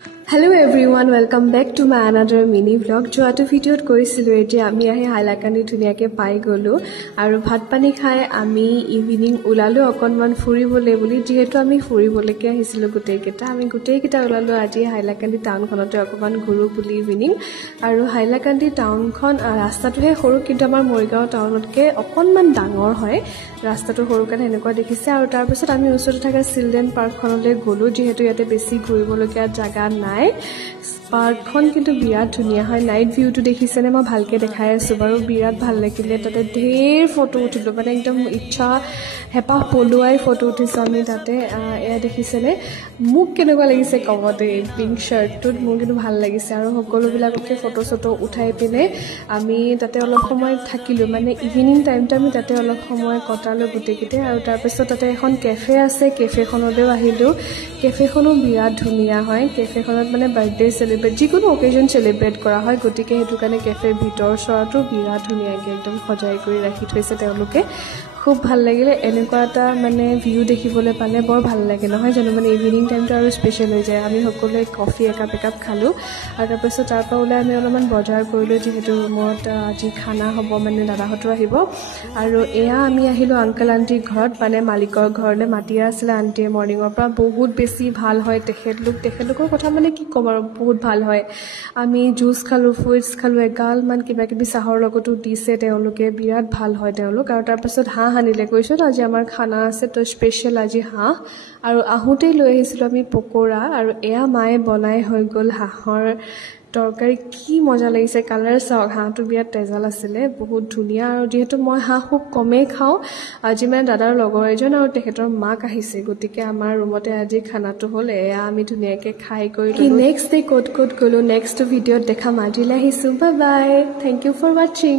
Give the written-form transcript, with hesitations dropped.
Hello everyone, welcome back to my another mini vlog. Joato video koisilo eti ami ahi Hailakandi dhuniyake pai golu aru bhat pani khai ami evening ulalu okonman furibole boli jehetu ami furiboleke ahisilo gutei kita ulalu aji Hailakandi town khonote okonman guru boli evening aru Hailakandi town khon rasta to he horu kintu amar Morigao townotke okonman dangor hoy rasta to horu kan henekwa dekhise aru tar pisot ami usore thaka children park khonole golu jehetu yate besi guriboloke jaga নাই পার্কখন কিন্তু বিৰাট ধুনিয়া হয় night ভিউটো দেখিছেনে মই ভালকে দেখাই আছো বাৰু বিৰাট ভাল লাগিলে তাতে ঢেৰ ফটো উঠিলো মানে একদম ইচ্ছা হেপা পলুৱাই ফটো উঠিছো আমি তাতে এয়া দেখিছেনে মোক কেনেকুৱা লাগিছে কমতে পিংক শাৰ্টটোত মোৰ কিন্তু ভাল লাগিছে আৰু সকলোবিলাককে ফটো উঠাই পিনে আমি তাতে অলপ সময় থাকিলো মানে ইভিনিং টাইমটো আমি তাতে অলপ সময় কটালো গুটেকিতে আৰু তাৰ পিছত তাতে এখন কেফে আছে কেফেখনলৈও আহিলো কেফেখনো বিৰাট ধুনিয়া হয় কেফেখনত মানে বাৰ্থডে সেলিব্ৰেট যিকোনো অকেজন সেলিব্ৰেট কৰা হয় গতিকে হেতু কাৰণে কেফে ভিতৰ চৰাটো বিৰাট ধুনিয়াকৈ একদম সজাই কৰি ৰাখি থৈছে তেওঁলোকে খুব ভাল লাগিলে এনেকুৱা এটা মানে ভিউ দেখিবলৈ পালে বৰ ভাল লাগে নহয় জানো মানে ইভিনিং টাইমটো আৰু স্পেশাল হৈ যায় আমি সকলোৱে কফি একাপ খালো আৰু তাৰপিছত তাৰ পৰা ওলাই আমি অলপমান বজাৰ কৰিলো যেহেতু ৰুমত আজি খানা হ'ব মানে দাদাহঁতো আহিব আৰু এয়া আমি আহিলো আঙ্কেল আন্টিৰ ঘৰত মানে মালিকৰ ঘৰলৈ মাতি আছিল আন্টিয়ে মৰ্নিঙৰ পৰা বহুত বেছি ভাল হয় তেখেতলোকৰ কথা মানে কি ক'ম আৰু বহুত ভাল হয় আমি জুচ খালো ফ্ৰুটছ খালো এগাল মান কিবা কিবি চাহৰ লগতো দিছে তেওঁলোকে বিৰাট ভাল হয় তেওঁলোক আৰু তাৰপিছত হানিলে কৈছো আজি আমাৰ খানা আছে তো স্পেশাল আজি হাঁহ আৰু আহুতেই লৈ আহিছিল আমি পকোৰা আৰু এয়া মায়ে বনাই হৈ গল হাঁহৰ তৰকাৰী কি মজা লাগিছে কালাৰ চাওক হাঁহটো বিৰাট তেজাল আছিলে বহুত ধুনিয়া আৰু যেহেতু মই হাঁহ খুব কমেই খাওঁ আজি মানে দাদাৰ লগৰ এজন আৰু তেখেতৰ মাক আহিছে গতিকে আমাৰ ৰুমতে আজি খানাটো হ'ল এয়া আমি ধুনিয়াকে খাই কৰি নেক্সট ডে ক'ত গ'লো নেক্সট ভিডিঅ'ত দেখাম আজিলৈ আহিছো bye bye thank you for ৱাচিং